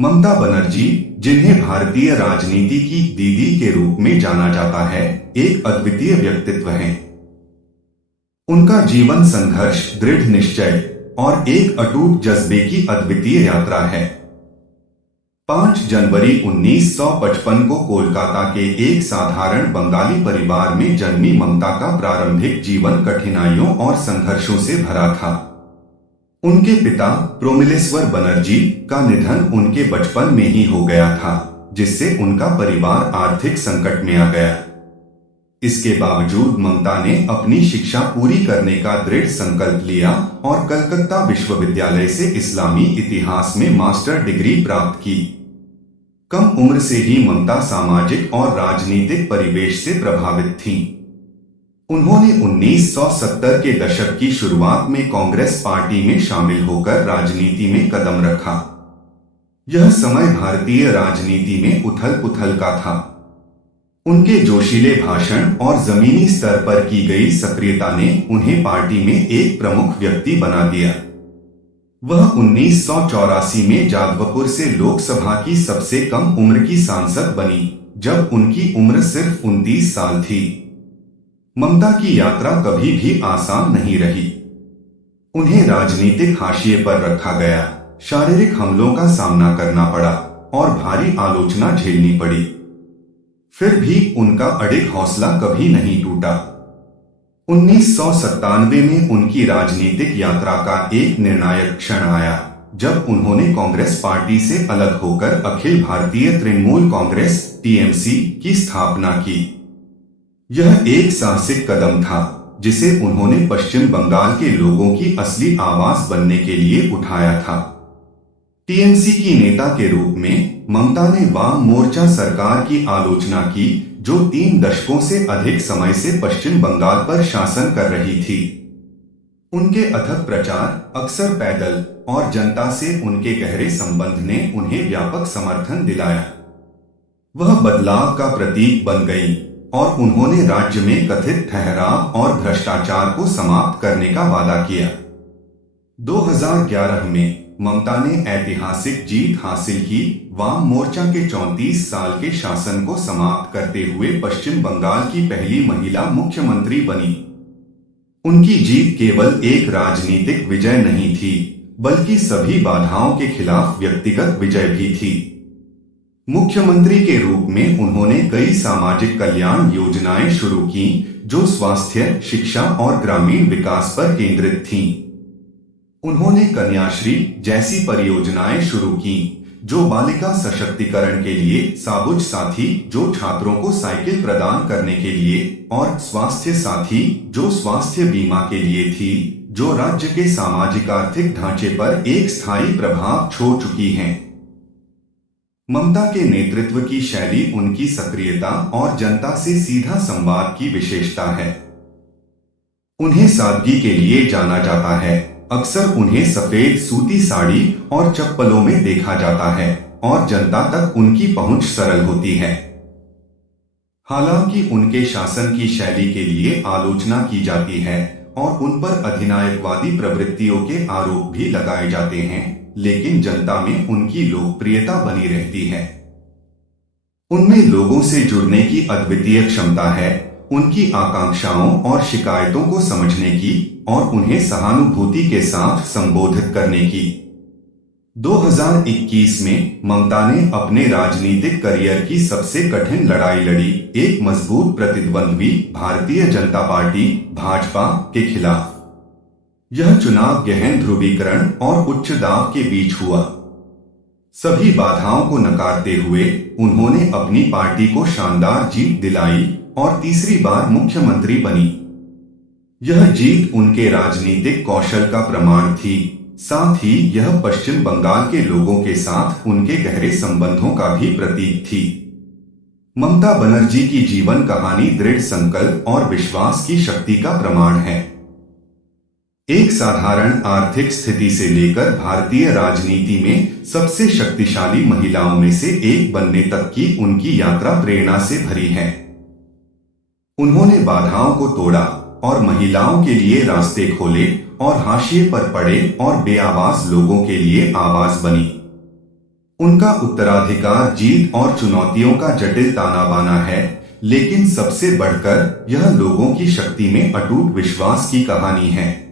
ममता बनर्जी, जिन्हें भारतीय राजनीति की दीदी के रूप में जाना जाता है, एक अद्वितीय व्यक्तित्व हैं। उनका जीवन संघर्ष, दृढ़ निश्चय और एक अटूट जज्बे की अद्वितीय यात्रा है। 5 जनवरी 1955 को कोलकाता के एक साधारण बंगाली परिवार में जन्मी ममता का प्रारंभिक जीवन कठिनाइयों और संघर्षों से भरा था। उनके पिता प्रोमिलेश्वर बनर्जी का निधन उनके बचपन में ही हो गया था, जिससे उनका परिवार आर्थिक संकट में आ गया। इसके बावजूद ममता ने अपनी शिक्षा पूरी करने का दृढ़ संकल्प लिया और कलकत्ता विश्वविद्यालय से इस्लामी इतिहास में मास्टर डिग्री प्राप्त की। कम उम्र से ही ममता सामाजिक और राजनीतिक परिवेश से प्रभावित थीं। उन्होंने 1970 के दशक की शुरुआत में कांग्रेस पार्टी में शामिल होकर राजनीति में कदम रखा। यह समय भारतीय राजनीति में उथल-पुथल का था। उनके जोशीले भाषण और जमीनी स्तर पर की गई सक्रियता ने उन्हें पार्टी में एक प्रमुख व्यक्ति बना दिया। वह 1984 में जादवपुर से लोकसभा की सबसे कम उम्र की सांसद बनी, जब उनकी उम्र सिर्फ 29 साल थी। ममता की यात्रा कभी भी आसान नहीं रही। उन्हें राजनीतिक हाशिए पर रखा गया, शारीरिक हमलों का सामना करना पड़ा और भारी आलोचना झेलनी पड़ी। फिर भी उनका अडिग हौसला कभी नहीं टूटा। 1997 में उनकी राजनीतिक यात्रा का एक निर्णायक क्षण आया, जब उन्होंने कांग्रेस पार्टी से अलग होकर अखिल भारतीय तृणमूल कांग्रेस (टीएमसी) की स्थापना की। यह एक साहसिक कदम था, जिसे उन्होंने पश्चिम बंगाल के लोगों की असली आवाज बनने के लिए उठाया था। टीएमसी की नेता के रूप में ममता ने वाम मोर्चा सरकार की आलोचना की, जो 3 दशकों से अधिक समय से पश्चिम बंगाल पर शासन कर रही थी। उनके अथक प्रचार, अक्सर पैदल और जनता से उनके गहरे संबंध ने उन्हें व्यापक समर्थन दिलाया। वह बदलाव का प्रतीक बन गई और उन्होंने राज्य में कथित ठहराव और भ्रष्टाचार को समाप्त करने का वादा किया। 2011 में ममता ने ऐतिहासिक जीत हासिल की। वाम मोर्चा के 34 साल के शासन को समाप्त करते हुए पश्चिम बंगाल की पहली महिला मुख्यमंत्री बनी। उनकी जीत केवल एक राजनीतिक विजय नहीं थी, बल्कि सभी बाधाओं के खिलाफ व्यक्तिगत विजय भी थी। मुख्यमंत्री के रूप में उन्होंने कई सामाजिक कल्याण योजनाएं शुरू की, जो स्वास्थ्य, शिक्षा और ग्रामीण विकास पर केंद्रित थीं। उन्होंने कन्याश्री जैसी परियोजनाएं शुरू की, जो बालिका सशक्तिकरण के लिए, साबुज साथी जो छात्रों को साइकिल प्रदान करने के लिए, और स्वास्थ्य साथी जो स्वास्थ्य बीमा के लिए थी, जो राज्य के सामाजिक आर्थिक ढांचे पर एक स्थायी प्रभाव छोड़ चुकी हैं। ममता के नेतृत्व की शैली उनकी सक्रियता और जनता से सीधा संवाद की विशेषता है। उन्हें सादगी के लिए जाना जाता है। अक्सर उन्हें सफेद सूती साड़ी और चप्पलों में देखा जाता है और जनता तक उनकी पहुंच सरल होती है। हालांकि उनके शासन की शैली के लिए आलोचना की जाती है और उन पर अधिनायकवादी प्रवृत्तियों के आरोप भी लगाए जाते हैं, लेकिन जनता में उनकी लोकप्रियता बनी रहती है। उनमें लोगों से जुड़ने की अद्वितीय क्षमता है, उनकी आकांक्षाओं और शिकायतों को समझने की और उन्हें सहानुभूति के साथ संबोधित करने की। 2021 में ममता ने अपने राजनीतिक करियर की सबसे कठिन लड़ाई लड़ी, एक मजबूत प्रतिद्वंद्वी भारतीय जनता पार्टी (भाजपा) के खिलाफ। यह चुनाव गहन ध्रुवीकरण और उच्च दाब के बीच हुआ। सभी बाधाओं को नकारते हुए उन्होंने अपनी पार्टी को शानदार जीत दिलाई और तीसरी बार मुख्यमंत्री बनी। यह जीत उनके राजनीतिक कौशल का प्रमाण थी, साथ ही यह पश्चिम बंगाल के लोगों के साथ उनके गहरे संबंधों का भी प्रतीक थी। ममता बनर्जी की जीवन कहानी दृढ़ संकल्प और विश्वास की शक्ति का प्रमाण है। एक साधारण आर्थिक स्थिति से लेकर भारतीय राजनीति में सबसे शक्तिशाली महिलाओं में से एक बनने तक की उनकी यात्रा प्रेरणा से भरी है। उन्होंने बाधाओं को तोड़ा और महिलाओं के लिए रास्ते खोले और हाशिए पर पड़े और बेआवाज लोगों के लिए आवाज बनी। उनका उत्तराधिकार जीत और चुनौतियों का जटिल ताना बाना है, लेकिन सबसे बढ़कर यह लोगों की शक्ति में अटूट विश्वास की कहानी है।